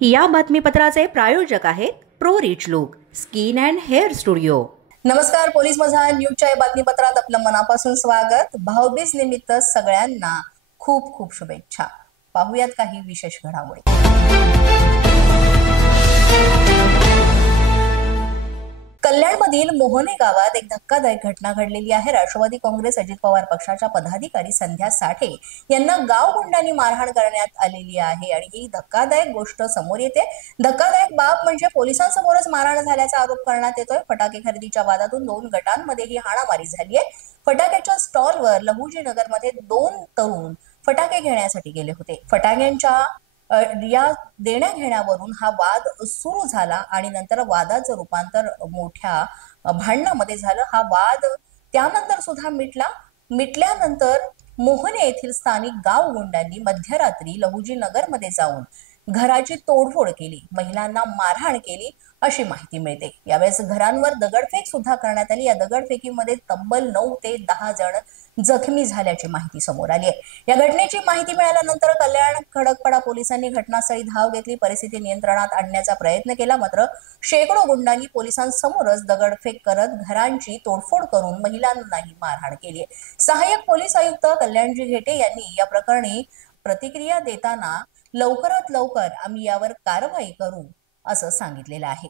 या बातमीपत्राचे प्रायोजक आहेत pro rich look skin and hair studio. नमस्कार, पोलीस माझा न्यूजच्या बातमीपत्रात आपलं मनापासून स्वागत। भाऊबीज निमित्त सगळ्यांना खूप खूप शुभेच्छा। पाहूयात काही विशेष घडामोडी। कल्याणमधील मोहने गावात एक धक्कादायक घटना घडलेली आहे। राष्ट्रवादी काँग्रेस अजित पवार पक्षाच्या पदाधिकारी संध्या साठे यांना गाव गुंडांनी मारहाण करण्यात आलेली आहे आणि ही धक्कादायक गोष्ट समोर येते। धक्कादायक बाब म्हणजे पोलिसांसमोरच मारहाण झाल्याचा आरोप करण्यात येतोय। फटाके खरेदीच्या वादातून दोन गटांमध्ये ही हाणामारी झाली आहे। फटाक्याच्या स्टॉलवर लहुजी नगरमध्ये दोन तरुण फटाके घेण्यासाठी गेले होते। फटाक्यांच्या या देण्या घेण्यावरून हा वाद सुरू झाला आणि नंतर वादाचं रूपांतर मोठ्या भांडणामध्ये झालं। हा वाद त्यानंतर सुद्धा मिटल्यानंतर मोहने येथील स्थानिक गाव गुंडांनी मध्यरात्री लहुजी नगरमध्ये जाऊन घराची तोडफोड केली, महिलांना मारहाण केली अशी माहिती मिळते। यावेळेस घरांवर दगडफेक सुद्धा करण्यात आली। या दगडफेकीमध्ये तब्बल 9 ते 10 जण जखमी झाल्याची माहिती समोर आली आहे। या घटनेची माहिती मिळाल्यानंतर कल्याण खडकपाडा पोलिसांनी घटनास्थळी धाव घेतली, परिस्थिती नियंत्रणात आणण्याचा प्रयत्न केला। मात्र शेकडो गुंडांनी पोलिसांसमोरच दगडफेक करत घरांची तोडफोड करून महिलांनाही मारहाण केली आहे। सहाय्यक पोलीस आयुक्त कल्याणजी घेटे यांनी या प्रकरणी प्रतिक्रिया देताना लवकरात लवकर आम्ही यावर कारवाई करू असं सांगितलेलं आहे।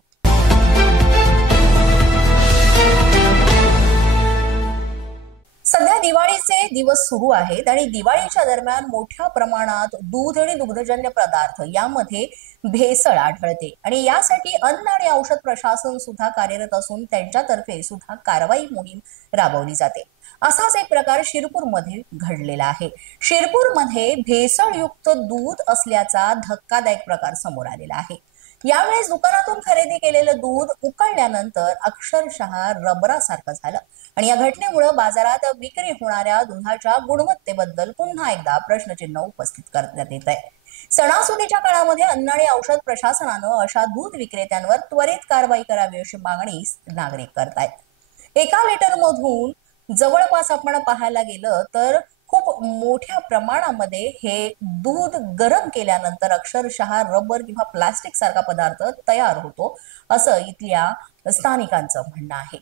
सध्या दिवाळीचे दिवस सुरू आहेत आणि दिवाळीच्या दरम्यान मोठ्या प्रमाणात दूध आणि दुग्धजन्य पदार्थ यामध्ये भेसळ आढळते आणि यासाठी अन्न आणि औषध प्रशासन सुद्धा कार्यरत असून त्यांच्यातर्फे सुद्धा कारवाई मोहीम राबवली जाते। असाच एक प्रकार शिरपूरमध्ये घडलेला आहे। शिरपूरमध्ये भेसळयुक्त दूध असल्याचा धक्कादायक प्रकार समोर आलेला आहे। यावेळेस दुकानातून खरेदी केलेलं दूध उकळल्यानंतर अक्षरशः रबरासारखं झालं आणि या घटनेमुळे बाजारात विक्री होणाऱ्या दुधाच्या गुणवत्तेबद्दल पुन्हा एकदा प्रश्नचिन्ह उपस्थित करण्यात येत आहे। सणासुदीच्या काळामध्ये अन्न आणि औषध प्रशासनानं अशा दूध विक्रेत्यांवर त्वरित कारवाई करावी अशी मागणी नागरिक करतायत। एका लिटर मधून जवळपास आपण पाहायला गेलं तर खूप मोठ्या प्रमाणामध्ये हे दूध गरम केल्यानंतर अक्षरशः रबर किंवा प्लास्टिक सारखा पदार्थ तयार होतो असं इथल्या स्थानिकांचं म्हणणं आहे।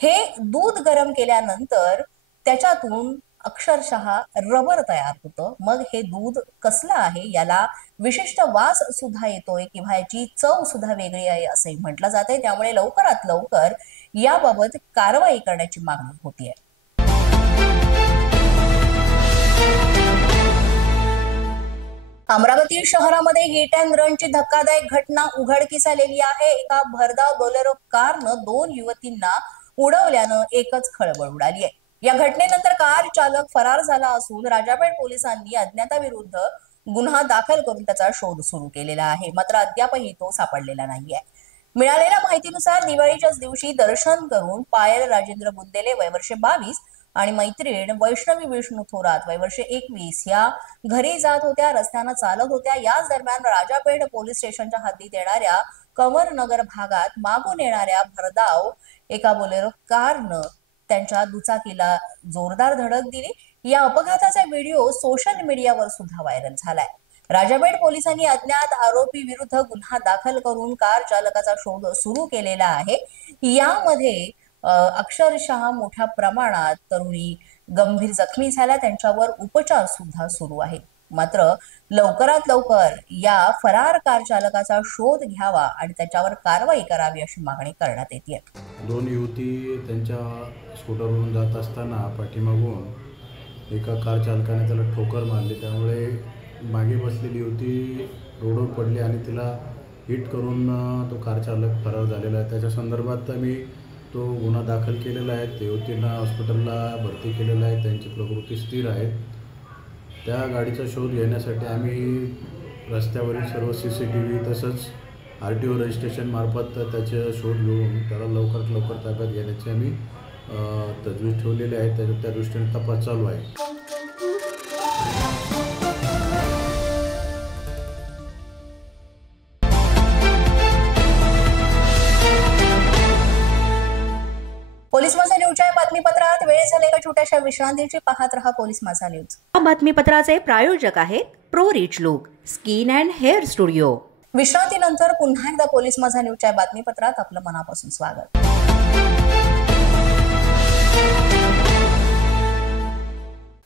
हे दूध गरम केल्यानंतर त्याच्यातून अक्षरशः रबर तयार होतं। मग हे दूध कसलं आहे, याला विशिष्ट वास सुद्धा येतोय किंवा याची चव सुद्धा वेगळी आहे असंही म्हटलं जातंय। त्यामुळे लवकरात लवकर याबाबत कारवाई करण्याची मागणी होतीये। अमरावती शहरामध्ये हिट अँड रनची धक्कादायक घटना उघडकीस आलेली आहे। एका भरधाव बोलेरो कारनं दोन युवतींना उडवल्यानं एकच खळबळ उडाली आहे। या घटनेनंतर कार चालक फरार झाला असून राजापेठ पोलिसांनी अज्ञाताविरुद्ध गुन्हा दाखल करून त्याचा शोध सुरू केलेला आहे। मात्र अद्यापही तो सापडलेला नाहीये। मिळालेल्या माहितीनुसार दिवाळीच्याच दिवशी दर्शन करून पायल राजेंद्र बुंदेले वय वर्ष 22 आणि मैत्रीण वैष्णवी विष्णू थोरात वय वर्ष 21 या घरी जात होत्या, रस्त्यानं चालत होत्या। याच दरम्यान राजापेठ पोलीस स्टेशनच्या हद्दीत येणाऱ्या कंवरनगर भागात मागून येणाऱ्या भरधाव एका बोलेरो कारनं त्यांच्या दुचाकीला जोरदार धडक दिली। या अपघाताचा व्हिडिओ सोशल मीडियावर सुद्धा व्हायरल झालाय। राजापेठ पोलिसांनी अज्ञात आरोपी विरुद्ध गुन्हा दाखल करून कार चालकाचा शोध सुरू केलेला आहे। यामध्ये अक्षरशः मोठ्या प्रमाणात तरुणी गंभीर जखमी झाल्या, त्यांच्यावर उपचार सुद्धा सुरू आहेत। मात्र लवकरात लवकर या फरार कार चालकाचा शोध घ्यावा आणि त्याच्यावर कारवाई करावी अशी मागणी करण्यात येते। दोन युवती त्यांच्या स्कूटरवरून जात असताना पाठीमागून एका कार चालकाने त्याला ठोकर मारली, त्यामुळे मागे बसलेली युवती रोडवर पडली आणि तिला हिट करून तो कार चालक फरार झालेला आहे। त्याच्या संदर्भात आम्ही तो गुन्हा दाखल केलेला आहे। ते युवतींना हॉस्पिटलला भरती केलेलं आहे, त्यांची प्रकृती स्थिर आहे। त्या गाडीचा शोध घेण्यासाठी आम्ही रस्त्यावरील सर्व CCTV तसंच RTO रजिस्ट्रेशन मार्फत त्याचे शोध घेऊन त्याला लवकरात लवकर ताब्यात घेण्याची आम्ही तजवीज ठेवलेली आहे। त्या दृष्टीने तपास चालू आहे। पोलीस माझा न्यूजच्या बातमीपत्रात वेळ झाले का छोट्याशा विश्रांतीची। पाहत रहा पोलीस माझा न्यूज। या बातमीपत्राचे प्रायोजक आहेत pro rich look skin and hair studio. विश्रांतीनंतर पुन्हा एकदा पोलीस माझा न्यूजच्या बातमीपत्रात आपलं मनापासून स्वागत.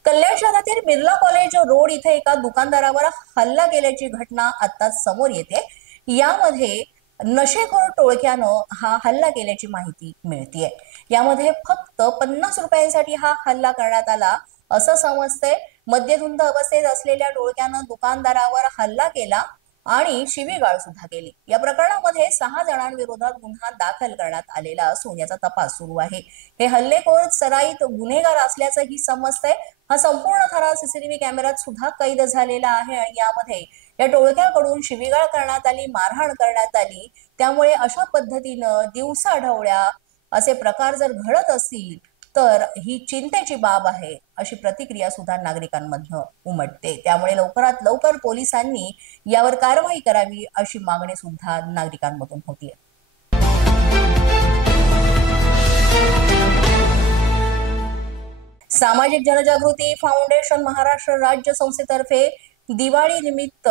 कल्याण शहरातील बिर्ला कॉलेज रोड इथे एका दुकानदारावर हल्ला केल्याची घटना आत्ताच समोर येते. यामध्ये नशेखोर टोळक्यानं हा हल्ला केल्याची माहिती मिळतीये. यामध्ये फक्त 50 रुपयांसाठी हा हल्ला करण्यात आला असं समजतंय. मद्यधुंद अवस्थेत असलेल्या टोळक्यानं दुकानदारावर हल्ला केला आणि शिवीगाळ सुद्धा केली. या प्रकरणामध्ये 6 जणांविरोधात गुन्हा दाखल करण्यात आलेला असून याचा तपास सुरू आहे. हे हल्लेखोर सराईत गुन्हेगार असल्याचंही समजतंय. हा संपूर्ण थरार सीसीटीव्ही कॅमेऱ्यात सुद्धा कैद झालेला आहे आणि यामध्ये या टोळक्याकडून शिवीगाळ करण्यात आली, मारहाण करण्यात आली. त्यामुळे अशा पद्धतीनं दिवसाढवळ्या असे प्रकार जर घडत असतील तर ही चिंतेची बाब आहे, अशी प्रतिक्रिया सुद्धा नागरिकांमधनं उमटते. त्यामुळे लवकरात लवकर पोलिसांनी यावर कारवाई करावी अशी मागणी सुद्धा नागरिकांमधून होतीये. सामाजिक जनजागृती फाउंडेशन महाराष्ट्र राज्य संस्थेतर्फे दिवाळी निमित्त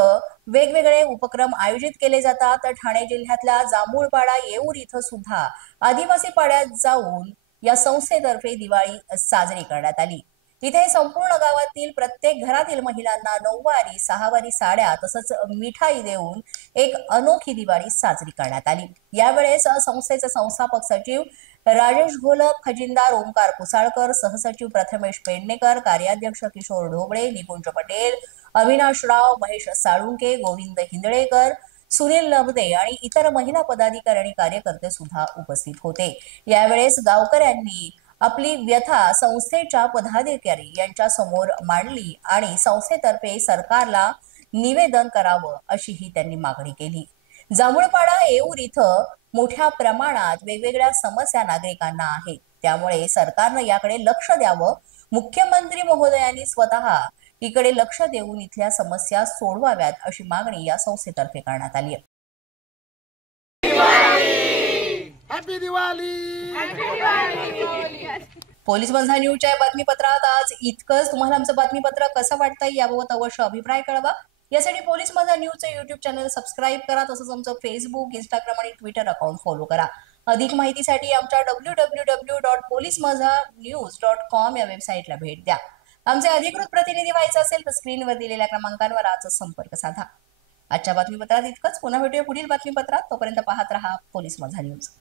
वेगवेगळे उपक्रम आयोजित केले जातात. ठाणे जिल्ह्यातल्या जांभूळपाडा येऊर इथं सुद्धा आदिवासी पाड्यात जाऊन या संस्थेतर्फे दिवाळी साजरी करण्यात आली. इथे संपूर्ण गावातील प्रत्येक घरातील महिलांना 9 वारी 6 वारी साड्या तसंच मिठाई देऊन एक अनोखी दिवाळी साजरी करण्यात आली. यावेळेस संस्थेचे संस्थापक सचिव राजेश घोलप, खजिनदार ओमकार कुसाळकर, सहसचिव प्रथमेश पेडणेकर, कार्याध्यक्ष किशोर ढोबळे, निकुंज पटेल, अविनाश राव, महेश साळुंके, गोविंद हिंदळेकर, सुनील लबदे आणि इतर महिला पदाधिकारी आणि कार्यकर्ते सुद्धा उपस्थित होते. यावेळेस गावकऱ्यांनी आपली व्यथा संस्थेच्या पदाधिकारी यांच्या समोर मांडली आणि संस्थेतर्फे सरकारला निवेदन करावं अशीही त्यांनी मागणी केली. जांभूळपाडा येऊर इथं मोठ्या प्रमाणात वेगवेगळ्या समस्या नागरिकांना आहेत. त्यामुळे सरकारनं याकडे लक्ष द्यावं. मुख्यमंत्री महोदयांनी स्वतः इकडे लक्ष देऊन इथल्या समस्या सोडवाव्यात अशी मागणी या संस्थेतर्फे करण्यात आली आहे. पोलीस माझा न्यूजच्या बातमीपत्रात आज इतकंच. तुम्हाला आमचं बातमीपत्र कसं वाटतंय याबाबत अवश्य अभिप्राय कळवा. यासाठी पोलीस माझा न्यूजचं युट्यूब चॅनल सबस्क्राईब करा. तसंच आमचं फेसबुक, इंस्टाग्राम आणि ट्विटर अकाउंट फॉलो करा. अधिक माहितीसाठी आमच्या www.policemazanews.com या वेबसाईटला भेट द्या. आमचे अधिकृत प्रतिनिधी व्हायचे असेल तर स्क्रीनवर दिलेल्या क्रमांकांवर आजच संपर्क साधा. आजच्या बातमीपत्रात इतकंच. पुन्हा भेटूया पुढील बातमीपत्रात. तोपर्यंत पाहत रहा पोलीस माझा न्यूज.